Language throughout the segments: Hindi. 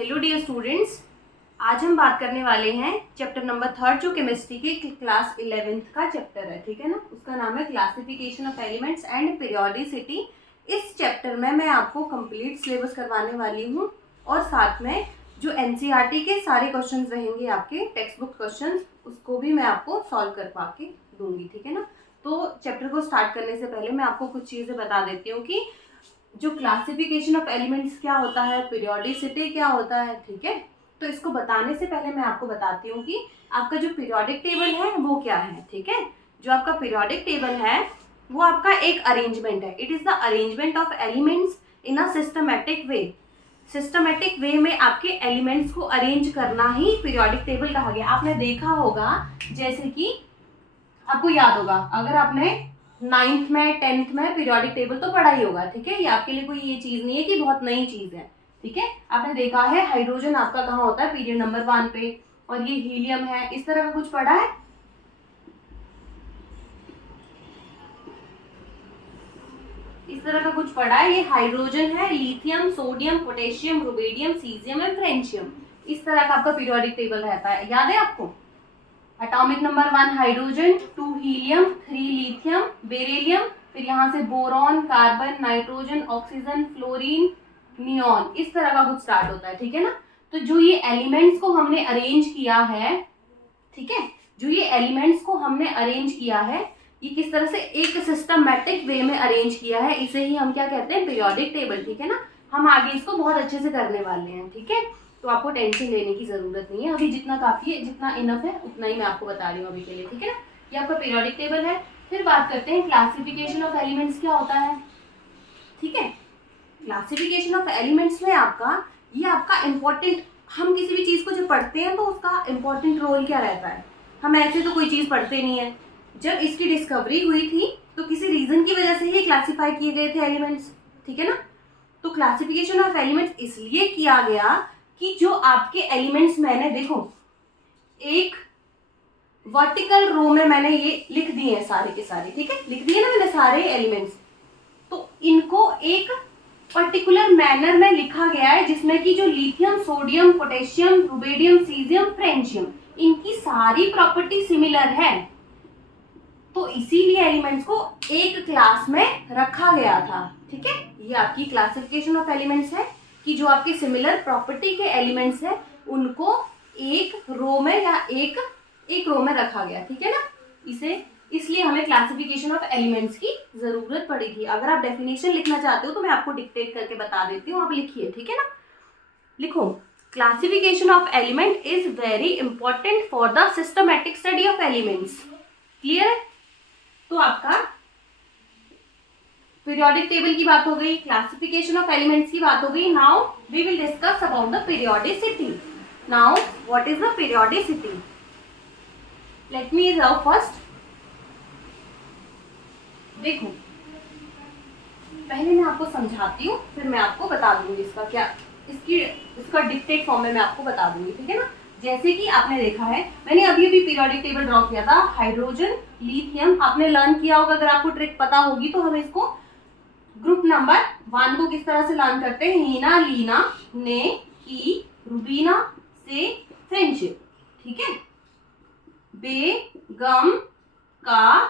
हेलो डियर स्टूडेंट्स, आज हम बात करने वाले हैं चैप्टर नंबर 3 जो केमिस्ट्री के क्लास 11th का चैप्टर है। ठीक है ना। उसका नाम है classification of elements and periodicity. इस चैप्टर में मैं आपको कंप्लीट सिलेबस करवाने वाली हूँ और साथ में जो एनसीईआरटी के सारे क्वेश्चंस रहेंगे आपके टेक्स्ट बुक क्वेश्चंस, उसको भी मैं आपको सॉल्व करवा के दूंगी। ठीक है ना। तो चैप्टर को स्टार्ट करने से पहले मैं आपको कुछ चीज़ें बता देती हूँ कि जो क्लासिफिकेशन ऑफ एलिमेंट्स क्या होता है, पीरियोडिसिटी क्या होता है। ठीक है। तो इसको बताने से पहले मैं आपको बताती हूँ कि आपका जो पीरियोडिक टेबल है वो क्या है। ठीक है। जो आपका पीरियोडिक टेबल है वो आपका एक अरेंजमेंट है। It is the arrangement of elements in a systematic way. Systematic way में आपके एलिमेंट्स को अरेंज करना ही पीरियोडिक टेबल कहा गया। आपने देखा होगा, जैसे कि आपको याद होगा, अगर आपने 9th में 10th में पीरियोडिक टेबल तो पढ़ा ही होगा। ठीक है। ये आपके लिए कोई ये चीज नहीं है कि बहुत नई चीज है। ठीक है। आपने देखा है हाइड्रोजन आपका कहाँ होता है, पीरियड नंबर 1 पे, और ये हीलियम है। इस तरह का कुछ पढ़ा है? इस तरह का कुछ पढ़ा है? ये हाइड्रोजन है, lithium, sodium, potassium, rubidium, caesium and francium. इस तरह का आपका पीरियोडिक टेबल रहता है। याद है आपको? Atomic number 1 hydrogen, 2 helium, 3 lithium, beryllium, फिर यहाँ से boron, carbon, nitrogen, oxygen, fluorine, neon. इस तरह का कुछ स्टार्ट होता है। ठीक है ना। तो जो ये एलिमेंट्स को हमने अरेंज किया है, ठीक है, जो ये एलिमेंट्स को हमने अरेंज किया है, ये किस तरह से एक सिस्टमैटिक वे में अरेंज किया है, इसे ही हम क्या कहते हैं, पीरियोडिक टेबल। ठीक है ना। हम आगे इसको बहुत अच्छे से करने वाले हैं। ठीक है। तो आपको टेंशन लेने की जरूरत नहीं है। अभी जितना काफी है, जितना इनफ है, उतना ही मैं आपको बता रही हूँ अभी के लिए। ठीक है ना। ये आपका पीरियोडिक टेबल है। फिर बात करते हैं क्लासिफिकेशन ऑफ एलिमेंट्स क्या होता है। ठीक है। क्लासिफिकेशन ऑफ एलिमेंट्स में ये आपका इम्पोर्टेंट, हम किसी भी चीज को जब पढ़ते हैं तो उसका इम्पोर्टेंट रोल क्या रहता है। हम ऐसे तो कोई चीज पढ़ते नहीं है। जब इसकी डिस्कवरी हुई थी तो किसी रीजन की वजह से ही क्लासिफाई किए गए थे एलिमेंट्स। ठीक है ना। तो क्लासिफिकेशन ऑफ एलिमेंट्स इसलिए किया गया कि जो आपके एलिमेंट्स, मैंने देखो एक वर्टिकल रो में मैंने ये लिख दिए हैं सारे के सारे। ठीक है। लिख दिए ना मैंने सारे एलिमेंट्स। तो इनको एक पर्टिकुलर मैनर में लिखा गया है, जिसमें कि जो lithium, sodium, potassium, rubidium, caesium, francium, इनकी सारी प्रॉपर्टी सिमिलर है। तो इसीलिए एलिमेंट्स को एक क्लास में रखा गया था। ठीक है। ये आपकी क्लासिफिकेशन ऑफ एलिमेंट्स है कि जो आपके सिमिलर प्रॉपर्टी के एलिमेंट्स है उनको एक रो में या एक रो में रखा गया। ठीक है ना। इसे इसलिए हमें क्लासिफिकेशन ऑफ एलिमेंट्स की जरूरत पड़ेगी। अगर आप डेफिनेशन लिखना चाहते हो तो मैं आपको डिक्टेट करके बता देती हूँ, आप लिखिए। ठीक है ना। लिखो, classification of element is very important for the systematic study of elements. Clear है? तो आपका पीरियोडिक टेबल की बात हो गई, क्लासिफिकेशन ऑफ एलिमेंट्स की बात हो गई। Now we will discuss about the periodicity. Now what is the periodicity? Let me read first. देखो, पहले मैं आपको समझाती हूँ, फिर मैं आपको बता दूंगी इसका क्या, इसका डिक्टेट फॉर्म में मैं आपको बता दूंगी। ठीक है ना। जैसे कि आपने देखा है, मैंने अभी पीरियोडिक टेबल ड्रॉ किया था, हाइड्रोजन, लिथियम, आपने लर्न किया होगा। अगर आपको ट्रिक पता होगी तो हम इसको ग्रुप नंबर 1 को किस तरह से लर्न करते हैं, हीना, लीना, ने, की, रुबीना, से, फ्रेंडशिप। ठीक है। बे, गम, का,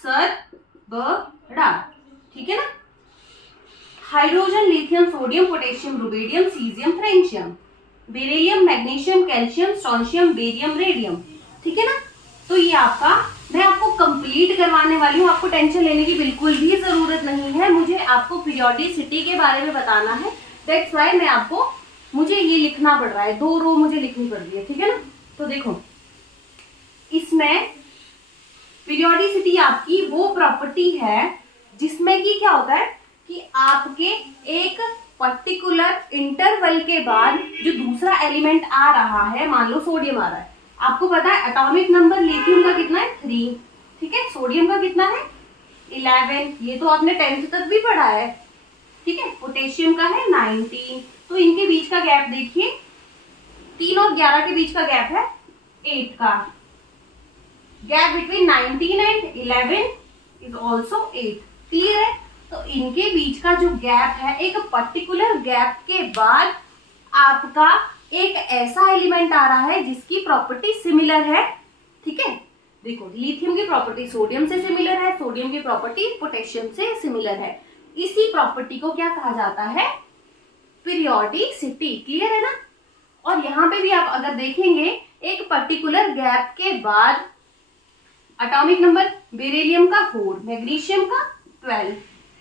सर, बड़ा। ठीक है ना। Hydrogen, lithium, sodium, potassium, rubidium, caesium, francium, beryllium, magnesium, calcium, strontium, barium, radium. ठीक है ना। तो ये आपका, मैं आपको कंप्लीट करवाने वाली हूँ, आपको टेंशन लेने की बिल्कुल भी जरूरत नहीं है। मुझे आपको पीरियोडिसिटी के बारे में बताना है, दैट्स व्हाई मैं आपको, मुझे ये लिखना पड़ रहा है, 2 रो मुझे लिखनी पड़ रही है। ठीक है ना। तो देखो, इसमें पीरियोडिसिटी आपकी वो प्रॉपर्टी है जिसमें कि क्या होता है कि आपके एक पर्टिकुलर इंटरवल के बाद जो दूसरा एलिमेंट आ रहा है, मान लो सोडियम आ रहा है, आपको पता है एटॉमिक नंबर लिथियम का कितना है, 3। ठीक है। सोडियम का कितना है, 11। ये तो आपने 10th तक भी पढ़ा है। ठीक है। पोटेशियम का है 19। तो इनके बीच का गैप देखिए, 3 और 11 के बीच का गैप है 8 का। Gap between 19 and 11 is also 8। Clear है? तो इनके बीच का जो गैप है, एक पर्टिकुलर गैप के बाद आपका एक ऐसा एलिमेंट आ रहा है जिसकी प्रॉपर्टी सिमिलर है, ठीक है। देखो लिथियम की प्रॉपर्टी सोडियम से सिमिलर है, सोडियम की प्रॉपर्टी पोटेशियम से सिमिलर है। इसी प्रॉपर्टी को क्या कहा जाता है? पीरियोडिसिटी। क्लियर है ना? और यहाँ पे भी आप अगर देखेंगे एक पर्टिकुलर गैप के बाद एटॉमिक नंबर बेरिलियम का 4, मैग्नीशियम का 12,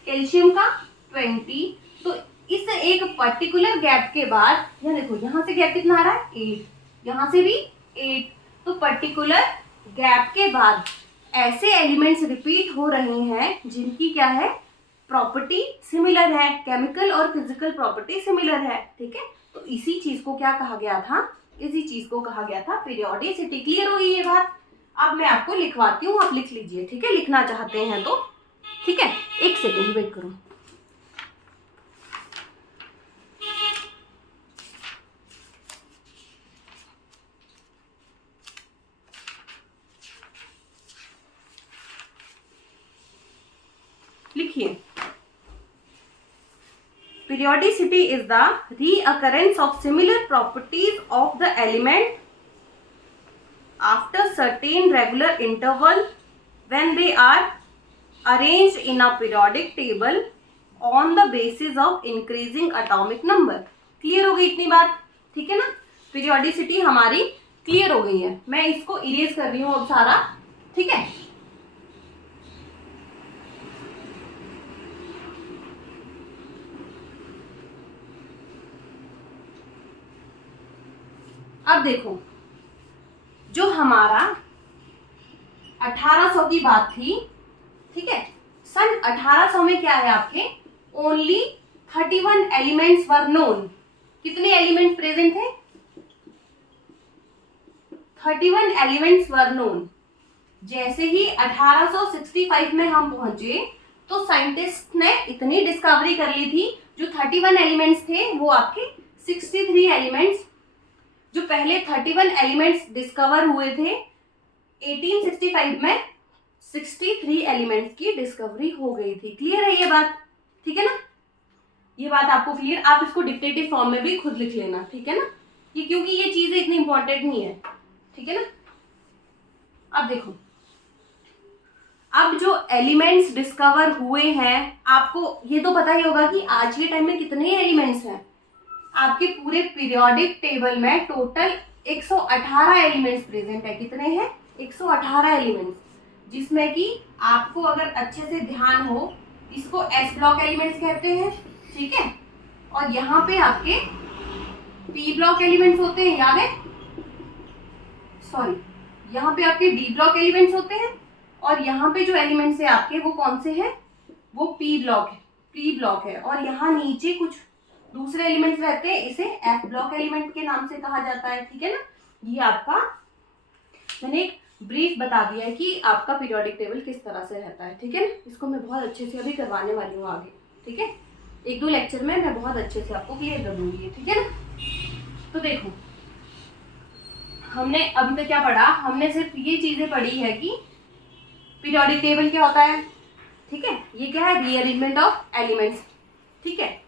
कैल्शियम का 20, तो इस एक पर्टिकुलर गैप के बाद यहाँ देखो यहाँ से गैप कितना आ रहा है 8, यहाँ से भी 8, तो पर्टिकुलर गैप के बाद ऐसे एलिमेंट्स रिपीट हो रहे हैं जिनकी क्या है? प्रॉपर्टी सिमिलर है, केमिकल और फिजिकल प्रॉपर्टी सिमिलर है, ठीक है। तो इसी चीज को क्या कहा गया था? इसी चीज को कहा गया था पीरियोडिसिटी। क्लियर हो गई ये बात? अब मैं आपको लिखवाती हूँ, आप लिख लीजिए, ठीक है, लिखना चाहते हैं तो, ठीक है। एक सेकेंड वेट करो। लिखिए, periodicity is the reoccurrence of similar properties of the element after certain regular interval when they are arranged in a periodic table on the basis of increasing atomic number। Clear हो गई इतनी बात? ठीक है ना? पीरियोडिसिटी हमारी क्लियर हो गई है। मैं इसको इरेज कर रही हूँ अब सारा, ठीक है। अब देखो, जो हमारा 1800 की बात थी, ठीक है, सन 1800 में क्या है आपके? Only 31 elements were known. कितने एलिमेंट्स प्रेजेंट थे? 31 एलिमेंट्स वर नोन। जैसे ही 1865 में हम पहुंचे तो साइंटिस्ट ने इतनी डिस्कवरी कर ली थी, जो 31 एलिमेंट्स थे वो आपके 63 एलिमेंट्स, जो पहले 31 एलिमेंट्स डिस्कवर हुए थे 1865 में 63 एलिमेंट्स की डिस्कवरी हो गई थी। क्लियर है ये बात? ठीक है ना? ये बात आपको क्लियर? आप इसको डिक्टेटिव फॉर्म में भी खुद लिख लेना, ठीक है ना? ये क्योंकि ये चीजें इतनी इंपॉर्टेंट नहीं है, ठीक है ना? अब देखो, अब जो एलिमेंट्स डिस्कवर हुए हैं, आपको ये तो पता ही होगा कि आज के टाइम में कितने एलिमेंट्स हैं। आपके पूरे पीरियोडिक टेबल में टोटल 118 एलिमेंट्स प्रेजेंट है। कितने हैं? 118 एलिमेंट्स, जिसमें कि आपको अगर अच्छे से ध्यान हो, इसको एस ब्लॉक एलिमेंट्स कहते हैं, ठीक है। और यहाँ पे आपके पी ब्लॉक एलिमेंट्स होते हैं, याद है? सॉरी, यहाँ पे आपके डी ब्लॉक एलिमेंट्स होते हैं, और यहाँ पे जो एलिमेंट्स है आपके वो कौन से हैं? वो पी ब्लॉक है, पी ब्लॉक है। और यहाँ नीचे कुछ दूसरे एलिमेंट्स रहते हैं, इसे एफ ब्लॉक एलिमेंट के नाम से कहा जाता है, ठीक है ना? ये आपका मैंने एक ब्रीफ बता दिया है कि आपका पीरियोडिक टेबल किस तरह से रहता है, ठीक है ना? इसको मैं बहुत अच्छे से अभी करवाने वाली हूँ आगे, ठीक है। 1-2 लेक्चर में मैं बहुत अच्छे से आपको क्लियर कर दूंगी, ठीक है ना? तो देखो, हमने अभी तक क्या पढ़ा? हमने सिर्फ ये चीजें पढ़ी है कि पीरियोडिक टेबल क्या होता है, ठीक है। ये क्या है? रीअरेंजमेंट ऑफ एलिमेंट्स, ठीक है।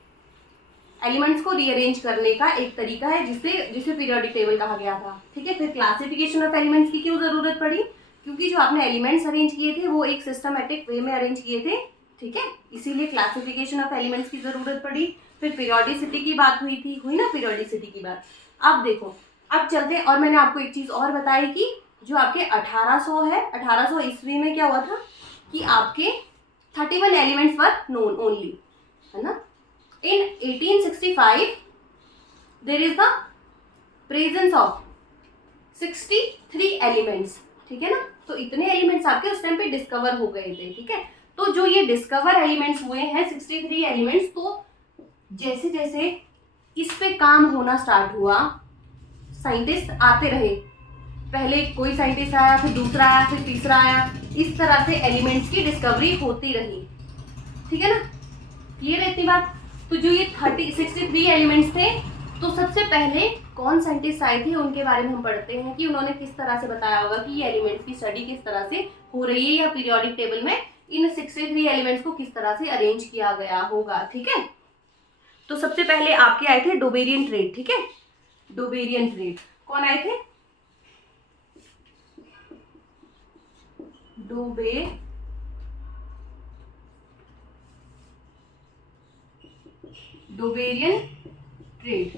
एलिमेंट्स को रीअरेंज करने का एक तरीका है जिसे पीरियोडिक टेबल कहा गया था, ठीक है। फिर क्लासिफिकेशन ऑफ एलिमेंट्स की क्यों जरूरत पड़ी? क्योंकि जो आपने एलिमेंट्स अरेंज किए थे वो एक सिस्टमैटिक वे में अरेंज किए थे, ठीक है, इसीलिए क्लासिफिकेशन ऑफ एलिमेंट्स की जरूरत पड़ी। फिर पीरियोडिसिटी की बात हुई ना, पीरियोडिसिटी की बात। अब देखो, अब चलते हैं, और मैंने आपको एक चीज और बताई कि जो आपके 1800 है, 1800 ईस्वी में क्या हुआ था कि आपके 31 एलिमेंट्स वर नोन ओनली, है ना। In 1865 there is the presence of 63 elements, ठीक है ना। तो इतने एलिमेंट्स आपके उस टाइम पे डिस्कवर हो गए थे, ठीक है। तो जो ये डिस्कवर एलिमेंट्स हुए हैं 63 एलिमेंट्स, तो जैसे जैसे इस पे काम होना स्टार्ट हुआ, साइंटिस्ट आते रहे, पहले कोई साइंटिस्ट आया, फिर दूसरा आया, फिर तीसरा आया, इस तरह से एलिमेंट्स की डिस्कवरी होती रही, ठीक है ना। क्लियर है इतनी बात? तो जो ये 63 एलिमेंट्स थे, तो सबसे पहले कौन साइंटिस्ट आए थे उनके बारे में हम पढ़ते हैं कि उन्होंने किस तरह से बताया होगा कि ये एलिमेंट्स की स्टडी किस तरह से हो रही है, या पीरियोडिक टेबल में इन 63 एलिमेंट्स को किस तरह से अरेंज किया गया होगा, ठीक है। तो सबसे पहले आपके आए थे डोबेरियन ट्रेड, ठीक है, डोबेरियन ट्रेड। कौन आए थे? डोबेरियन ट्रेड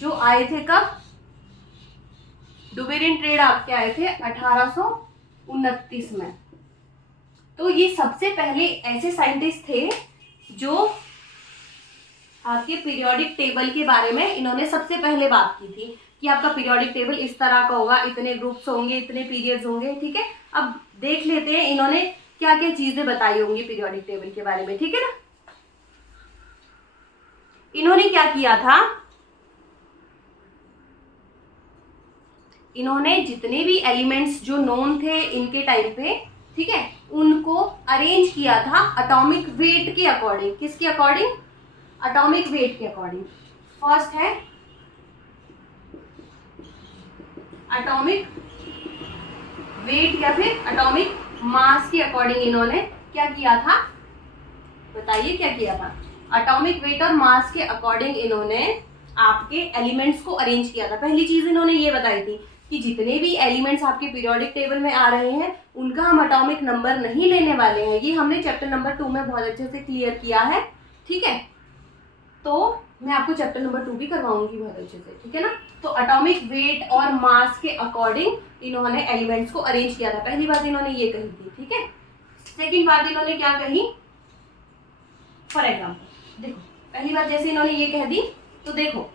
जो आए थे कब? डोबेरियन ट्रेड आपके आए थे 1829 में। तो ये सबसे पहले ऐसे साइंटिस्ट थे जो आपके पीरियोडिक टेबल के बारे में इन्होंने सबसे पहले बात की थी कि आपका पीरियोडिक टेबल इस तरह का होगा, इतने ग्रुप्स होंगे, इतने पीरियड्स होंगे, ठीक है। अब देख लेते हैं इन्होंने क्या क्या चीजें बताई होंगी पीरियोडिक टेबल के बारे में, ठीक है ना। इन्होंने क्या किया था, इन्होंने जितने भी एलिमेंट्स जो नोन थे इनके टाइम पे, ठीक है, उनको अरेंज किया था एटॉमिक वेट के अकॉर्डिंग। किसके अकॉर्डिंग? एटॉमिक वेट के अकॉर्डिंग। फर्स्ट है एटॉमिक वेट या फिर एटॉमिक मास के अकॉर्डिंग इन्होंने क्या किया था, बताइए क्या किया था। एटॉमिक वेट और मास के अकॉर्डिंग इन्होंने आपके एलिमेंट्स को अरेंज किया था। पहली चीज इन्होंने ये बताई थी कि जितने भी एलिमेंट्स आपके पीरियोडिक टेबल में आ रहे हैं उनका हम एटॉमिक नंबर नहीं लेने वाले हैं। ये हमने चैप्टर नंबर 2 में बहुत अच्छे से क्लियर किया है, ठीक है। तो मैं आपको चैप्टर नंबर 2 भी करवाऊंगी बहुत अच्छे से, ठीक है ना। तो एटॉमिक वेट और मास के अकॉर्डिंग इन्होंने एलिमेंट्स को अरेंज किया था। पहली बात इन्होंने ये कही थी, ठीक है। सेकेंड बात इन्होंने क्या कही, फॉर एग्जाम्पल देखो, पहली बात जैसे इन्होंने ये कह दी, तो देखो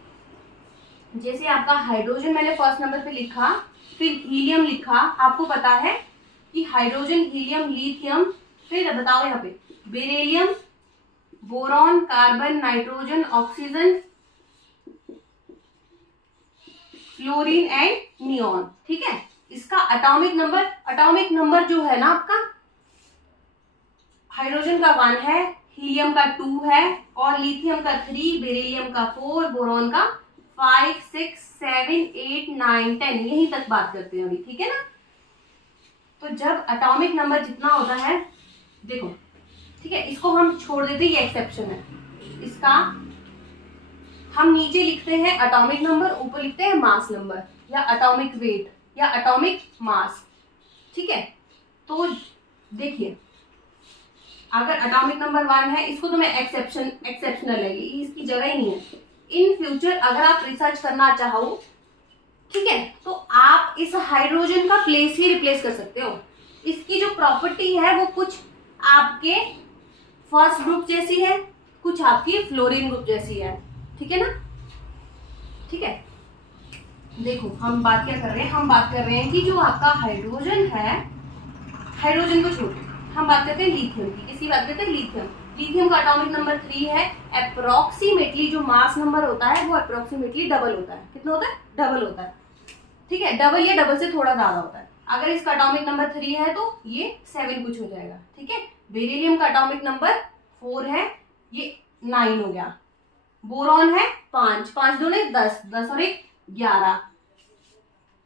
जैसे आपका हाइड्रोजन मैंने फर्स्ट नंबर पे लिखा, फिर हीलियम लिखा, आपको पता है कि हाइड्रोजन, हीलियम, लिथियम, फिर बताओ यहाँ पे beryllium, boron, carbon, nitrogen, oxygen, fluorine and neon, ठीक है। इसका एटॉमिक नंबर जो है ना आपका, हाइड्रोजन का 1 है, हीलियम का 2 है, और लिथियम का 3, बेरिलियम का 4, बोरॉन का 5, 6, 7, 8, 9, 10, यहीं तक बात करते हैं अभी, ठीक है ना। तो जब एटॉमिक नंबर जितना होता है, देखो ठीक है, इसको हम छोड़ देते हैं, ये एक्सेप्शन है इसका। हम नीचे लिखते हैं एटॉमिक नंबर, ऊपर लिखते हैं मास नंबर या एटॉमिक वेट या एटॉमिक मास, ठीक है। तो देखिए अगर एटॉमिक नंबर 1 है, इसको तो मैं एक्सेप्शनल है, इसकी जगह ही नहीं है। इन फ्यूचर अगर आप रिसर्च करना चाहो, ठीक है, तो आप इस हाइड्रोजन का प्लेस ही रिप्लेस कर सकते हो। इसकी जो प्रॉपर्टी है वो कुछ आपके फर्स्ट ग्रुप जैसी है, कुछ आपकी फ्लोरीन ग्रुप जैसी है, ठीक है ना, ठीक है। देखो हम बात क्या कर रहे हैं, हम बात कर रहे हैं कि जो आपका हाइड्रोजन है, हाइड्रोजन को छोड़ हम बात करते हैं लिथियम की। किसकी बात करते हैं? लिथियम। लिथियम का एटॉमिक नंबर 3 है। अप्रोक्सीमेटली जो मास नंबर होता है वो अप्रोक्सीमेटली डबल होता है। कितना होता है? डबल होता है, ठीक है। डबल या डबल से थोड़ा ज्यादा होता है। अगर इसका एटॉमिक नंबर 3 है तो ये 7 कुछ हो जाएगा, ठीक है। बेरिलियम का एटॉमिक नंबर 4 है, ये 9 हो गया। बोरॉन है 5, 5 दूने 10, 10 और 1 11।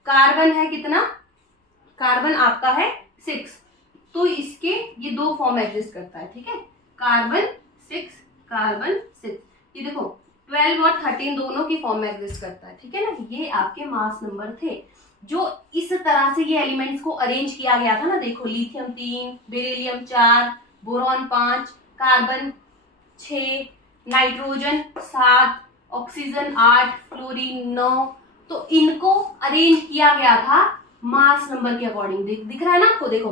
कार्बन है कितना? कार्बन आपका है 6। तो इसके ये 2 फॉर्म एग्जिस्ट करता है, ठीक है। कार्बन 6, कार्बन 6, ये देखो 12 और 13 दोनों की फॉर्म में एग्जिस्ट करता है, ठीक है ना। ये आपके मास नंबर थे जो इस तरह से ये एलिमेंट्स को अरेंज किया गया था ना। देखो lithium 3, beryllium 4, boron 5, carbon 6, nitrogen 7, oxygen 8, fluorine 9। तो इनको अरेंज किया गया था मास नंबर के अकॉर्डिंग। दिख रहा है ना आपको? देखो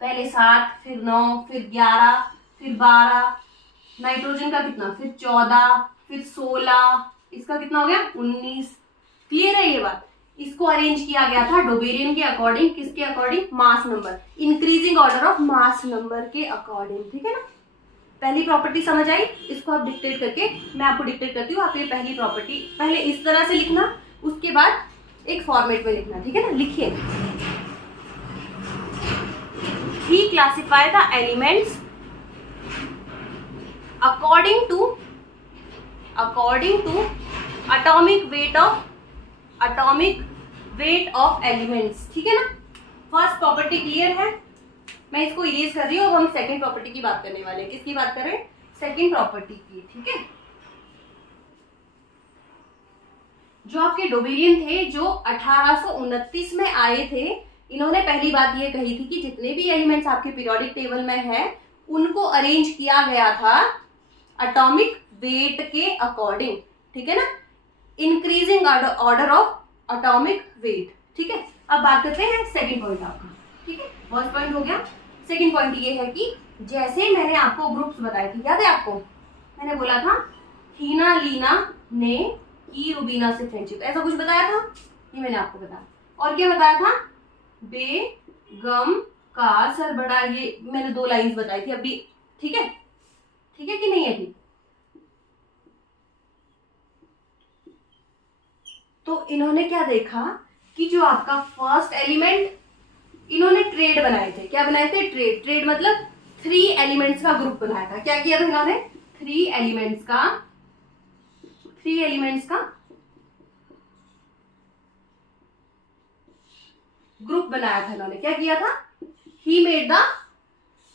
पहले 7, फिर 9, फिर 11, फिर 12, नाइट्रोजन का कितना, फिर 14, फिर 16, इसका कितना हो गया 19। क्लियर है ये बात? इसको अरेंज किया गया था डोबेरियन के अकॉर्डिंग। किसके according? Mass number, increasing order of mass number के अकॉर्डिंग, ठीक है ना। पहली प्रॉपर्टी समझ आई? इसको आप डिक्टेट करके, मैं आपको डिक्टेट करती हूँ, आप ये पहली प्रॉपर्टी पहले इस तरह से लिखना, उसके बाद एक फॉर्मेट में लिखना, ठीक है ना। लिखिए, he classify the elements according to atomic weight of elements, ठीक है ना। फर्स्ट प्रॉपर्टी क्लियर है? मैं इसको इरेज कर रही हूँ। अब हम सेकंड प्रॉपर्टी की बात करने वाले हैं। किसकी बात कर रहे हैं? सेकंड प्रॉपर्टी की, ठीक है। जो आपके डोबेरियन थे जो 1829 में आए थे, इन्होंने पहली बात ये कही थी कि जितने भी एलिमेंट्स आपके पीरियोडिक टेबल में है उनको अरेंज किया गया था एटॉमिक वेट के अकॉर्डिंग, ठीक है ना, increasing order of atomic weight, ठीक है। अब बात करते हैं सेकंड पॉइंट आपका, ठीक है, फर्स्ट पॉइंट हो गया। सेकंड पॉइंट ये है कि जैसे मैंने आपको ग्रुप्स बताए थे, याद है आपको, मैंने बोला था हीना लीना ने की रुबीना से फ्रेंडशिप, ऐसा कुछ बताया था, ये मैंने आपको बताया। और क्या बताया था, बेगम का सरबड़ा, ये मैंने 2 लाइंस बताई थी अभी, ठीक है, ठीक है कि नहीं है ठीक। तो इन्होंने क्या देखा कि जो आपका फर्स्ट एलिमेंट, इन्होंने ट्रेड बनाए थे, क्या बनाए थे, ट्रेड, ट्रेड मतलब 3 एलिमेंट्स का ग्रुप बनाया था। क्या किया था इन्होंने, 3 एलिमेंट्स का ग्रुप बनाया था इन्होंने। क्या किया था, he made the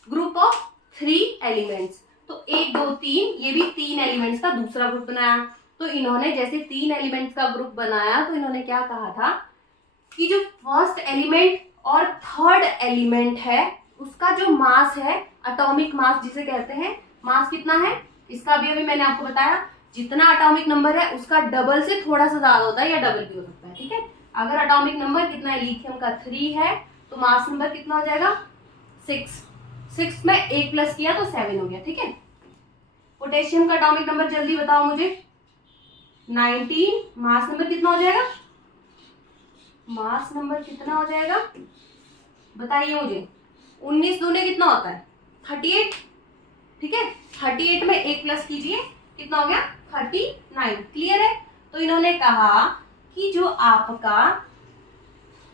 group of 3 elements. तो 1 2 3, ये भी 3 एलिमेंट्स का दूसरा ग्रुप बनाया। तो इन्होंने जैसे 3 एलिमेंट्स का ग्रुप बनाया तो इन्होंने क्या कहा था कि जो फर्स्ट एलिमेंट और थर्ड एलिमेंट है उसका जो मास है, एटॉमिक मास जिसे कहते हैं, मास कितना है इसका, अभी मैंने आपको बताया, जितना एटॉमिक नंबर है उसका डबल से थोड़ा सा ज्यादा होता है या डबल भी हो सकता है, ठीक है। अगर एटॉमिक नंबर कितना है, लिथियम का 3 है, तो मास नंबर कितना हो जाएगा 6, 6 में 1 प्लस किया तो 7 हो गया, ठीक है। पोटेशियम का एटॉमिक नंबर जल्दी बताओ मुझे, 19, मास नंबर कितना हो जाएगा, मास नंबर कितना हो जाएगा बताइए मुझे, 19 दूने कितना होता है 38, ठीक है, 38 में 1 प्लस कीजिए, कितना हो गया 39, क्लियर है। तो इन्होंने कहा कि जो आपका,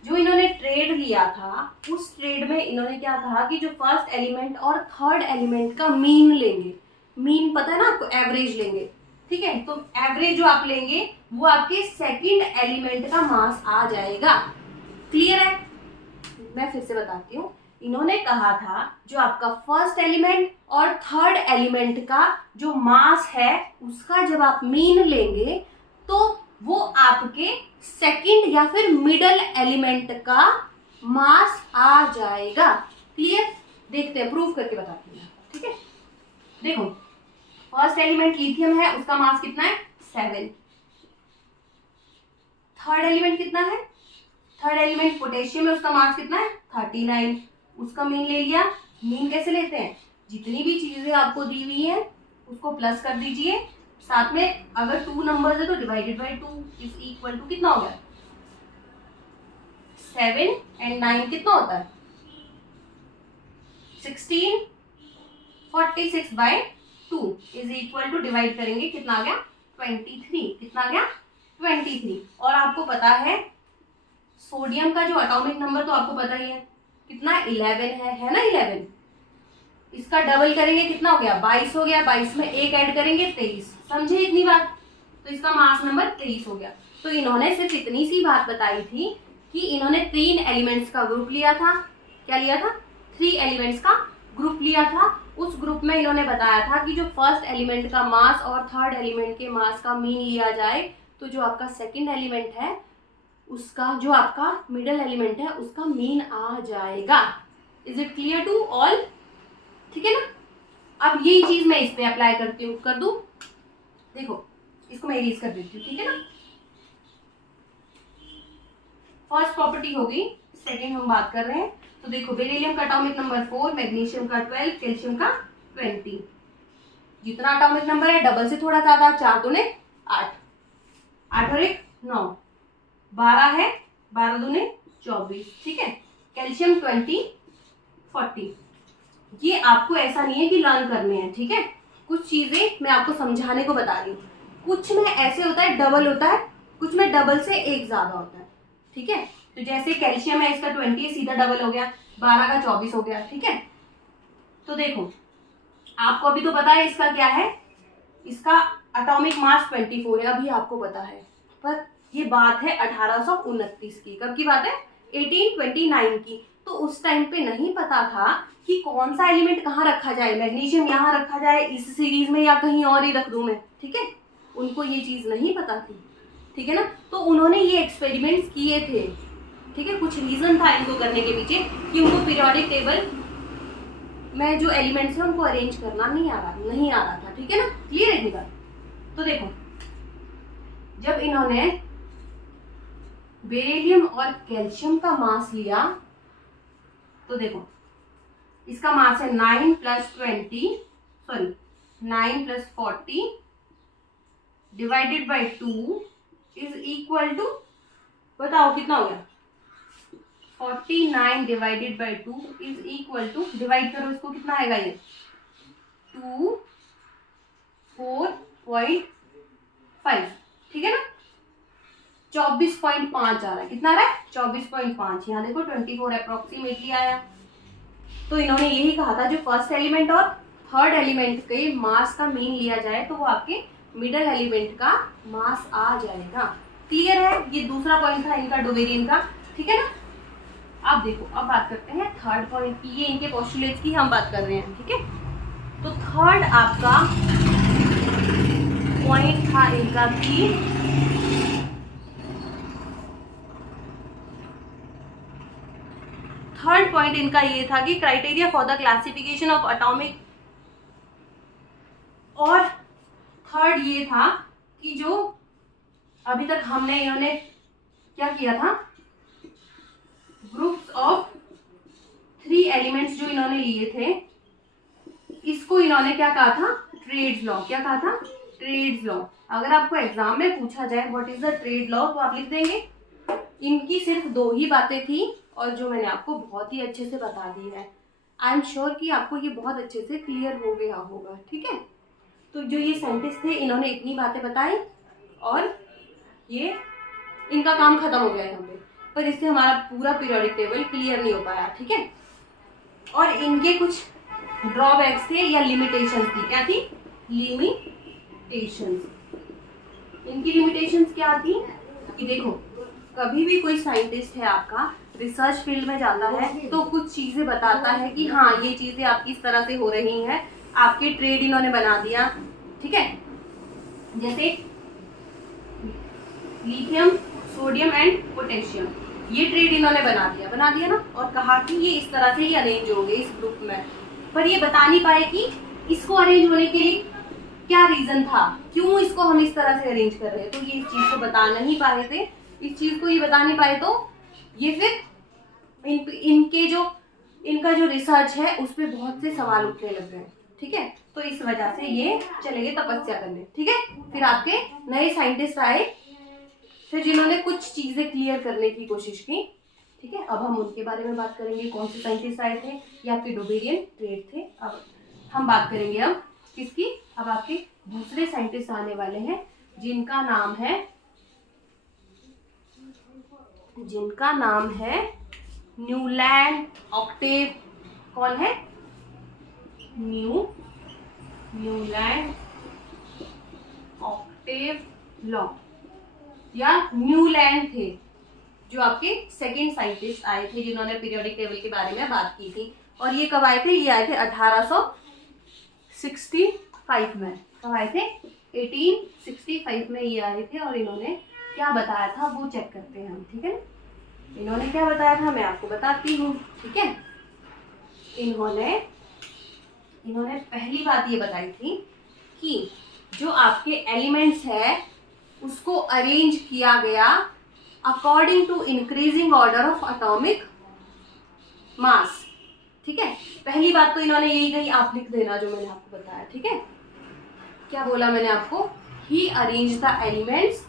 जो इन्होंने ट्रेड लिया था उस ट्रेड में इन्होंने क्या कहा कि जो फर्स्ट एलिमेंट और थर्ड एलिमेंट का मीन लेंगे, मीन पता है ना आपको, एवरेज लेंगे, ठीक है। तो एवरेज जो आप लेंगे वो आपके सेकंड एलिमेंट का मास आ जाएगा, क्लियर है। मैं फिर से बताती हूँ, इन्होंने कहा था जो आपका फर्स्ट एलिमेंट और थर्ड एलिमेंट का जो मास है उसका जब आप मीन लेंगे तो वो आपके सेकंड या फिर मिडल एलिमेंट का मास आ जाएगा, क्लियर। देखते हैं, प्रूफ करके बताती हूँ, ठीक है। देखो, फर्स्ट एलिमेंट लिथियम है, उसका मास कितना है 7, थर्ड एलिमेंट कितना है, थर्ड एलिमेंट पोटेशियम है, उसका मास कितना है 39, उसका मीन ले लिया। मीन कैसे लेते हैं, जितनी भी चीजें आपको दी हुई है उसको प्लस कर दीजिए, साथ में अगर 2 नंबर्स है तो divided by 2 is equal to कितना हो गया 7 एंड 9 कितना होता है 16, 46 by 2 is equal to, divide करेंगे कितना आ गया 23, कितना आ गया 23। और आपको पता है सोडियम का जो एटॉमिक नंबर तो आपको पता ही है कितना 11 है ना 11, इसका डबल करेंगे कितना हो गया 22 हो गया, 22 में 1 ऐड करेंगे 23, समझे इतनी बात, तो इसका मास नंबर 23 हो गया। तो इन्होंने सिर्फ इतनी सी बात बताई थी कि इन्होंने 3 एलिमेंट्स का ग्रुप लिया था, क्या लिया था 3 एलिमेंट्स का ग्रुप लिया था। उस ग्रुप में इन्होंने बताया था कि जो फर्स्ट एलिमेंट का मास और थर्ड एलिमेंट के मास का मीन लिया जाए तो जो आपका सेकंड एलिमेंट है उसका, जो आपका मिडल एलिमेंट है उसका मीन आ जाएगा। Is it clear to all, ठीक है ना। अब यही चीज मैं इस पे अप्लाई करती हूँ, कर दूं, देखो इसको मैं इरेज कर देती हूँ, ठीक है ना। फर्स्ट प्रॉपर्टी होगी, सेकेंड हम बात कर रहे हैं। तो देखो, बेरिलियम का एटॉमिक नंबर 4, मैग्नीशियम का 12, कैल्शियम का 20, जितना एटॉमिक नंबर है डबल से थोड़ा ज्यादा, 4 दूने 8, 8 और 1 9, 12 है, 12 दूने 24, ठीक है। कैल्शियम 20, 40। ये आपको ऐसा नहीं है कि लर्न करने हैं, ठीक है, कुछ चीजें मैं आपको समझाने को बता रही हूँ। कुछ में ऐसे होता है डबल होता है, कुछ में डबल से 1 ज्यादा होता है, ठीक है। तो जैसे कैल्शियम है, इसका 20 सीधा डबल हो गया, 12 का 24 हो गया, ठीक है। तो देखो, आपको अभी तो पता है इसका क्या है, इसका एटॉमिक मास 24 है, अभी आपको पता है, पर ये बात है 1829 की, कब की बात है 1829 की। तो उस टाइम पे नहीं पता था कि कौन सा एलिमेंट कहाँ रखा जाए, मैग्नीशियम यहाँ रखा जाए इस सीरीज में या कहीं और ही रख दूं मैं, ठीक है, उनको ये चीज नहीं पता थी, ठीक है ना। तो उन्होंने ये एक्सपेरिमेंट्स किए थे, ठीक है, कुछ रीजन था इनको करने के पीछे कि उनको पीरियोडिक टेबल में जो एलिमेंट्स है उनको अरेंज करना नहीं आ रहा था, ठीक है ना। क्लियर है ये बात। तो देखो, जब इन्होंने बेरिलियम और कैल्शियम का मास लिया तो देखो इसका मास है 9 + 40 divided by 2 is equal to, बताओ कितना हो गया, 49 divided by 2 is equal to, divide करो इसको, कितना आएगा ये 24.5, ठीक है ना। 24.5 आ रहा है, कितना आ रहा है 24.5, यहाँ देखो 24 अप्रोक्सीमेटली आया। तो इन्होंने यही कहा था, जो फर्स्ट एलिमेंट और थर्ड एलिमेंट के मास का मीन लिया जाए तो वो आपके मिडल एलिमेंट का मास आ जाएगा। क्लियर है, ये दूसरा पॉइंट था इनका डोबेरियन का, ठीक है ना। अब देखो, अब बात करते हैं थर्ड पॉइंट की, ये इनके पोस्टुलेट्स की हम बात कर रहे हैं, ठीक है। तो थर्ड आपका पॉइंट था इनका कि थर्ड पॉइंट इनका ये था कि criteria for the classification of atomic, और थर्ड ये था कि जो अभी तक हमने इन्होंने क्या किया था, ग्रुप्स ऑफ 3 एलिमेंट्स जो इन्होंने लिए थे, इसको इन्होंने क्या कहा था, ट्रेड्स लॉ। क्या कहा था, ट्रेड्स लॉ। अगर आपको एग्जाम में पूछा जाए what is the trade law तो आप लिख देंगे। इनकी सिर्फ 2 ही बातें थी और जो मैंने आपको बहुत ही अच्छे से बता दी है। आई एम श्योर कि आपको ये बहुत अच्छे से क्लियर हो गया होगा, ठीक है। तो जो ये साइंटिस्ट थे इन्होंने इतनी बातें बताई और ये इनका काम खत्म हो गया यहाँ पे, पर इससे हमारा पूरा पीरियोडिक टेबल क्लियर नहीं हो पाया, ठीक है। और इनके कुछ ड्रॉबैक्स थे या लिमिटेशंस थी, क्या थी, लिमिटेशंस। इनकी लिमिटेशंस क्या थी कि देखो, कभी भी कोई साइंटिस्ट है आपका रिसर्च फील्ड में जाता है तो कुछ चीज़ें बताता है कि हाँ ये चीज़ें आपकी इस तरह से हो रही हैं, आपके ट्रेड इन्होंने बना दिया, ठीक है। जैसे लिथियम, सोडियम एंड पोटेशियम, ये ट्रेड इन्होंने बना दिया ना, और कहा कि ये इस तरह से ही अरेंज होंगे इस ग्रुप में, पर ये बता नहीं पाए कि इसको अरेंज होने के लिए क्या रीजन था, क्यों इसको हम इस तरह से अरेंज कर रहे हैं। तो ये इस चीज़ को बता नहीं पाए थे, इस चीज़ को ये बता नहीं पाए तो ये फिर इनका जो रिसर्च है उस पर बहुत से सवाल उठने लग गए, ठीक है। तो इस वजह से ये चले गए तपस्या करने, ठीक है। फिर आपके नए साइंटिस्ट आए, फिर जिन्होंने कुछ चीज़ें क्लियर करने की कोशिश की, ठीक है। अब हम उनके बारे में बात करेंगे, कौन से साइंटिस्ट आए थे, ये आपके डोबेरियन ट्रेड थे। अब हम बात करेंगे अब किसकी, अब आपके दूसरे साइंटिस्ट आने वाले हैं जिनका नाम है न्यूलैंड ऑक्टेव। कौन है, न्यूलैंड ऑक्टेव लॉ या न्यूलैंड थे, जो आपके सेकंड साइंटिस्ट आए थे जिन्होंने पीरियोडिक टेबल के बारे में बात की थी। और ये कब आए थे, ये आए थे 1865 में। कब आए थे, 1865 में ये आए थे। और इन्होंने क्या बताया था वो चेक करते हैं हम, ठीक है ना। इन्होंने क्या बताया था मैं आपको बताती हूँ, ठीक है। इन्होंने पहली बात ये बताई थी कि जो आपके एलिमेंट्स है उसको अरेंज किया गया according to increasing order of atomic mass, ठीक है। पहली बात तो इन्होंने यही कही, आप लिख देना जो मैंने आपको बताया, ठीक है। क्या बोला मैंने आपको, he arrange the elements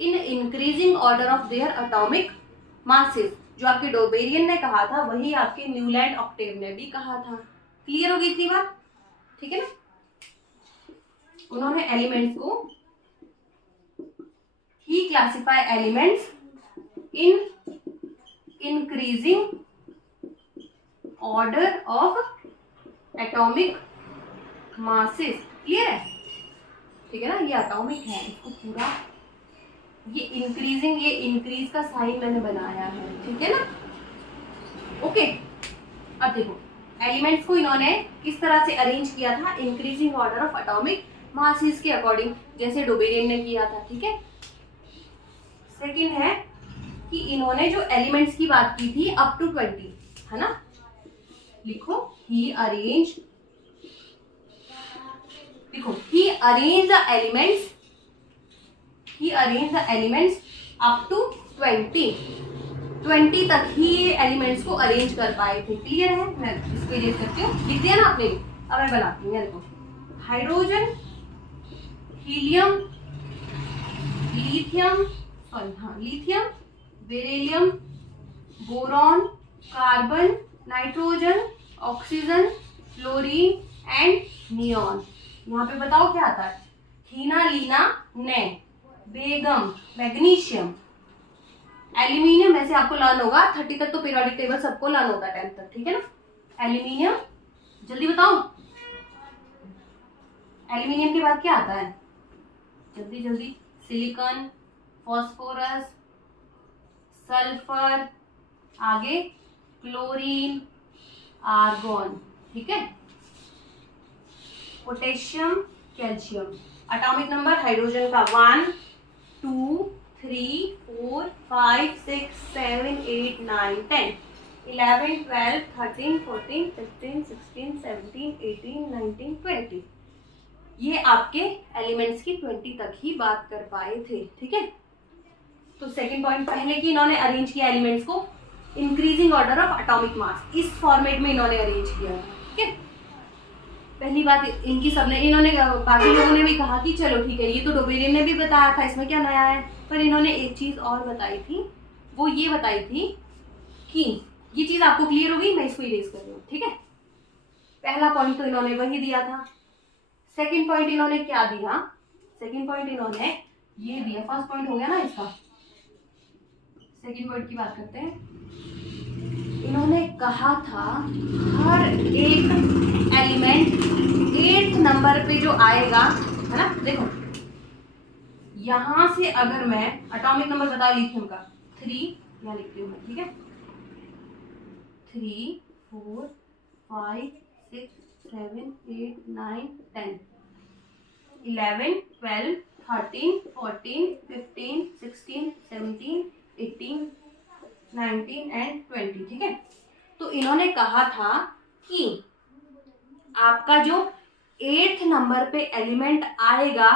in increasing order of their atomic masses. जो आपके डोबेरियन ने कहा था वही आपके न्यूलैंड ऑक्टेव ने भी कहा था। क्लियर हो गई इतनी बात, ठीक है ना। उन्होंने एलिमेंट्स को, he classify elements in increasing order of atomic masses. Clear है, ठीक है ना। ये एटॉमिक है, इसको पूरा ये इंक्रीजिंग, ये इंक्रीज का साइन मैंने बनाया है, ठीक है ना। ओके, अब देखो एलिमेंट्स को इन्होंने किस तरह से अरेंज किया था, increasing order of atomic masses के अकॉर्डिंग, जैसे डोबेरियन ने किया था, ठीक है। सेकंड है कि इन्होंने जो एलिमेंट्स की बात की थी अप टू 20, है ना, लिखो ही अरेंज, देखो he arrange the elements, he arrange the elements up to 20 तक ही ये एलिमेंट्स को अरेंज कर पाए थे। क्लियर है? मैं इसको इरेज करती हूँ, लिख दिया ना आपने, अब मैं बनाती हूँ। देखो hydrogen, helium, lithium, lithium, beryllium, boron, carbon, nitrogen, oxygen, fluorine and neon. यहाँ पे बताओ क्या आता है? हीना, लीना, ने, बेगम, मैग्नीशियम, एल्यूमिनियम। वैसे आपको लर्न होगा 30 तक तो पीरियोडिक टेबल सबको लर्न होता है 10 तक, ठीक है ना। एल्यूमिनियम, जल्दी बताओ, एल्यूमिनियम के बाद क्या आता है? जल्दी जल्दी। सिलिकॉन, फॉस्फोरस, सल्फर, आगे क्लोरीन, आर्गोन, ठीक है। Potassium, calcium. Atomic number hydrogen का 1 2 3 4 5 6 7 8 9 10 11 12 13 14 15 16 17 18 19 20। ये आपके एलिमेंट्स की 20 तक ही बात कर पाए थे, ठीक है। तो सेकंड पॉइंट पहले की इन्होंने अरेंज किया एलिमेंट्स को इंक्रीजिंग ऑर्डर ऑफ एटॉमिक मास, इस फॉर्मेट में इन्होंने अरेंज किया, ठीक है। पहली बात इनकी सबने, इन्होंने बाकी लोगों ने भी कहा कि चलो ठीक है, ये तो डोबेरियन ने भी बताया था, इसमें क्या नया है, पर इन्होंने एक चीज और बताई थी, वो ये बताई थी कि ये चीज आपको क्लियर होगी, मैं इसको इरेज कर रही हूँ, ठीक है। पहला पॉइंट तो इन्होंने वही दिया था। सेकंड पॉइंट इन्होंने क्या दिया? सेकंड पॉइंट इन्होंने ये दिया, फर्स्ट पॉइंट हो गया ना इसका, सेकंड पॉइंट की बात करते हैं। इन्होंने कहा था हर एक एलिमेंट 8th नंबर पे जो आएगा, है ना, देखो यहां से अगर मैं एटॉमिक नंबर बता लिथियम का 3 यहाँ लिखती हूँ मैं, ठीक है, 3 4 5 6 7 8 9 10 11 12 13 14 15 16 17 18 19 एंड 20, ठीक है। तो इन्होंने कहा था कि आपका जो 8th नंबर पे एलिमेंट आएगा,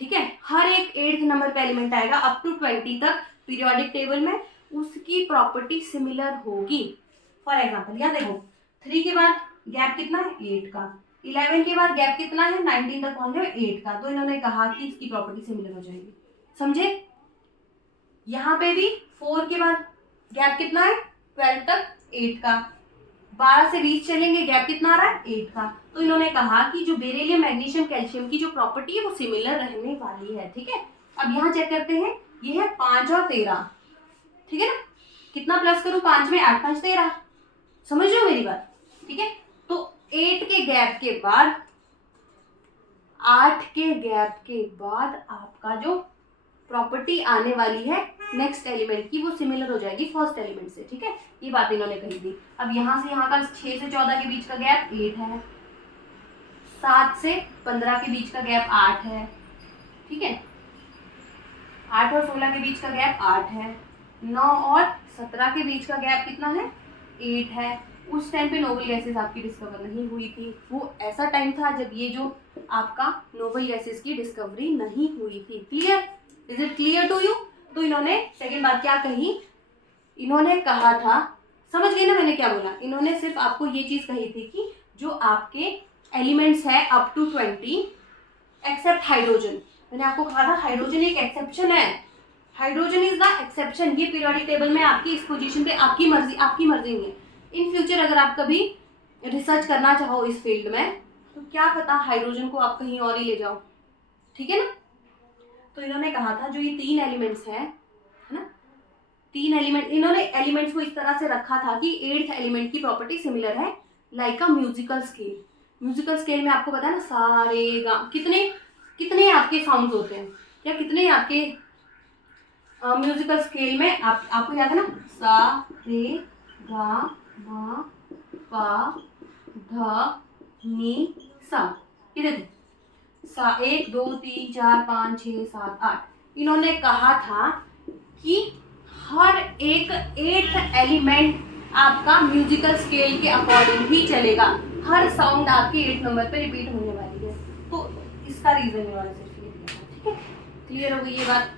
ठीक है, हर एक 8th नंबर पे एलिमेंट आएगा अप टू 20 तक पीरियोडिक टेबल में, उसकी प्रॉपर्टी सिमिलर होगी। फॉर एग्जांपल यहाँ देखो 3 के बाद गैप कितना है? 8 का। 11 के बाद गैप कितना है? 19 तक पहुंच जाए 8 का। तो इन्होंने कहा कि इसकी प्रॉपर्टी सिमिलर हो जाएगी, समझे। यहाँ पे भी 4 के बाद गैप कितना है? 12 तक 8 का। 12 से 20 चलेंगे, गैप कितना आ रहा है? 8 का। तो इन्होंने कहा कि जो बेरिलियम, मैग्नीशियम, कैल्शियम की जो प्रॉपर्टी है वो सिमिलर रहने वाली है, ठीक है। अब यहाँ चेक करते हैं, ये है 5 और 13, ठीक है ना। कितना प्लस करूं? 5 में 8 5 13, समझ रहे हो मेरी बात, ठीक है। तो 8 के गैप के बाद, 8 के गैप के बाद आपका जो प्रॉपर्टी आने वाली है नेक्स्ट एलिमेंट की, वो सिमिलर हो जाएगी फर्स्ट एलिमेंट से, ठीक है। ये बात इन्होंने कही थी। अब यहाँ से यहाँ का 6 से 14 के बीच का गैप 8 है, 7 से 15 के बीच का गैप 8 है, ठीक है। 8 और 16 के बीच का गैप 8 है। 9 और 17 के बीच का गैप कितना है? 8 है। उस टाइम पे नोबल गैसेस आपकी डिस्कवर नहीं हुई थी, वो ऐसा टाइम था जब ये जो आपका नोबल गैसेस की डिस्कवरी नहीं हुई थी। Clear? Is it clear to you? तो इन्होंने सेकेंड बात क्या कही? इन्होंने कहा था, समझ गए ना मैंने क्या बोला? इन्होंने सिर्फ आपको ये चीज कही थी कि जो आपके एलिमेंट्स है अप टू 20 एक्सेप्ट हाइड्रोजन। मैंने आपको कहा था हाइड्रोजन एक एक्सेप्शन है, हाइड्रोजन इज द एक्सेप्शन। ये पीरियोडिक टेबल में आपकी इस पोजीशन पे आपकी मर्जी नहीं है। इन फ्यूचर अगर आप कभी रिसर्च करना चाहो इस फील्ड में, तो क्या पता हाइड्रोजन को आप कहीं और ही ले जाओ, ठीक है ना। तो इन्होंने कहा था जो ये 3 एलिमेंट्स हैं, है ना, 3 एलिमेंट, इन्होंने एलिमेंट्स को इस तरह से रखा था कि 8th एलिमेंट की प्रॉपर्टी सिमिलर है, like a musical scale. Musical scale में आपको पता है ना, सा रे गा, कितने आपके साउंड्स होते हैं, या कितने आपके म्यूजिकल स्केल में आपको याद है ना, सा रे गा मा पा धा नी सा। ये देखो सा 1 2 3 4 5 6 7 8। इन्होंने कहा था कि हर एक 8th एलिमेंट आपका म्यूजिकल स्केल के अकॉर्डिंग ही चलेगा, हर साउंड आपके 8 नंबर पे रिपीट होने वाली है। तो इसका रीजन इन्होंने सिर्फ ये दिया था, ठीक है। क्लियर हो गई ये बात?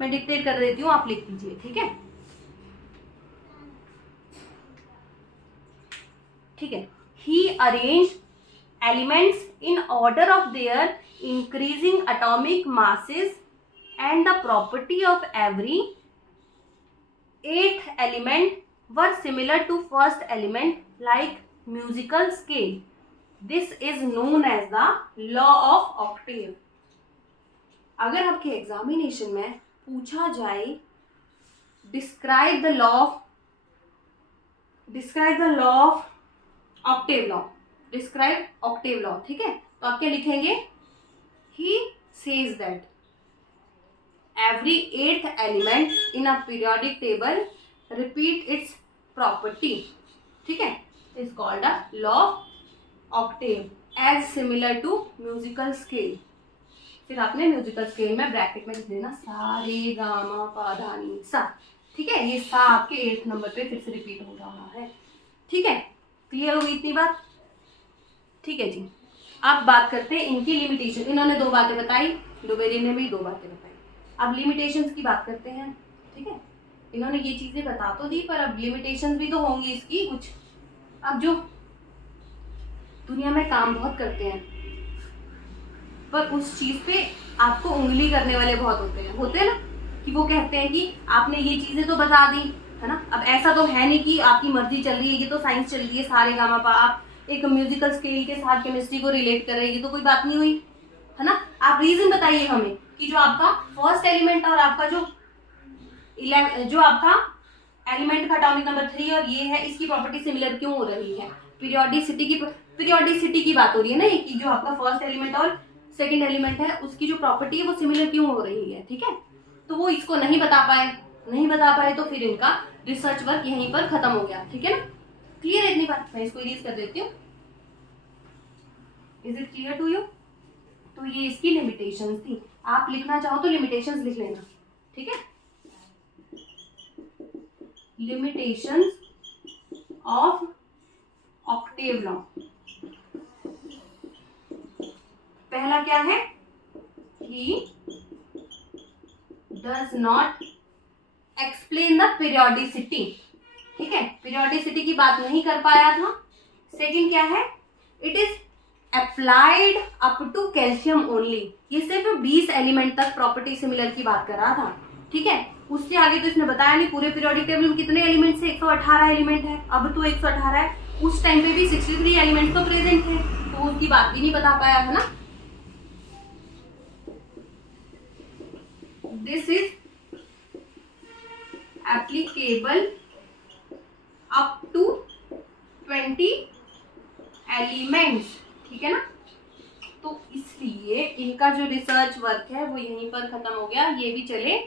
मैं डिक्टेट कर देती हूँ, आप लिख लीजिए, ठीक है। ठीक है, he arrange elements in order of their increasing atomic masses and the property of every 8th element were similar to first element like musical scale. This is known as the law of octave. अगर आपके एग्जामिनेशन में पूछा जाए describe the law of Octave law, describe Octave law, ठीक है, तो आप क्या लिखेंगे? He says that every 8th element in a periodic table repeat its property, ठीक है, is called a law of octave as similar to musical scale। फिर आपने म्यूजिकल स्केल में ब्रैकेट में लिख देना सा रे गा मा पा धा नी सा, ठीक है। ये सा आपके 8th नंबर पे फिर से रिपीट हो रहा है, ठीक है। क्लियर हो गई इतनी बात? ठीक है जी। अब बात करते हैं इनकी लिमिटेशन। इन्होंने 2 बातें बताई, डुबेरी ने भी 2 बातें बताई। अब लिमिटेशंस की बात करते हैं, ठीक है। इन्होंने ये चीजें बता तो दी, पर अब लिमिटेशंस भी तो होंगी इसकी कुछ। अब जो दुनिया में काम बहुत करते हैं, पर उस चीज पे आपको उंगली करने वाले बहुत होते हैं ना, कि वो कहते हैं कि आपने ये चीजें तो बता दी, है ना। अब ऐसा तो है नहीं कि आपकी मर्जी चल रही है, ये तो साइंस चल रही है, सारे गामा पा, आप एक म्यूजिकल स्केल के साथ केमिस्ट्री को रिलेट कर रहे हैं, ये तो कोई बात नहीं हुई, है ना। आप रीजन बताइए हमें कि जो आपका फर्स्ट एलिमेंट और आपका जो आपका एलिमेंट का एटॉमिक नंबर 3 और ये है, इसकी प्रॉपर्टी सिमिलर क्यों हो रही है? पीरियोडिसिटी की बात हो रही है ना, ये कि जो आपका फर्स्ट एलिमेंट और सेकंड एलिमेंट है उसकी जो प्रॉपर्टी है वो सिमिलर क्यों हो रही है, ठीक है। तो वो इसको नहीं बता पाए तो फिर इनका रिसर्च वर्क यहीं पर खत्म हो गया, ठीक है ना। क्लियर है इतनी बात? मैं इसको इरेज कर देती हूँ। Is it clear to you? तो ये इसकी लिमिटेशंस थी। आप लिखना चाहो तो लिमिटेशंस लिख लेना, ठीक है। Limitations of Octave law. पहला क्या है? He does not explain the periodicity, ठीक है, पीरियोडिसिटी की बात नहीं कर पाया था। सेकंड क्या है? It is applied up to calcium only, ये सिर्फ 20 एलिमेंट तक प्रॉपर्टी सिमिलर की बात कर रहा था, ठीक है। उससे आगे तो इसने बताया नहीं। पूरे पीरियोडिक टेबल में कितने एलिमेंट्स है? 118 एलिमेंट है, अब तो 118 है, उस टाइम पे भी 63 एलिमेंट तो प्रेजेंट है, तो उसकी बात भी नहीं बता पाया, है ना। This is applicable up to 20 elements, ठीक है ना। तो इसलिए इनका जो रिसर्च वर्क है वो यहीं पर खत्म हो गया। ये भी चले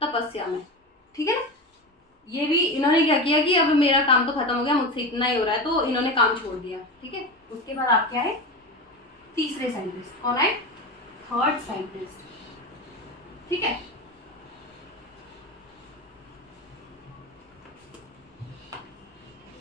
तपस्या में, ठीक है ना। ये भी इन्होंने क्या किया कि अब मेरा काम तो खत्म हो गया, मुझसे इतना ही हो रहा है, तो इन्होंने काम छोड़ दिया, ठीक है। उसके बाद आप क्या है? तीसरे साइंटिस्ट। कौन है? थर्ड साइंटिस्ट, ठीक है।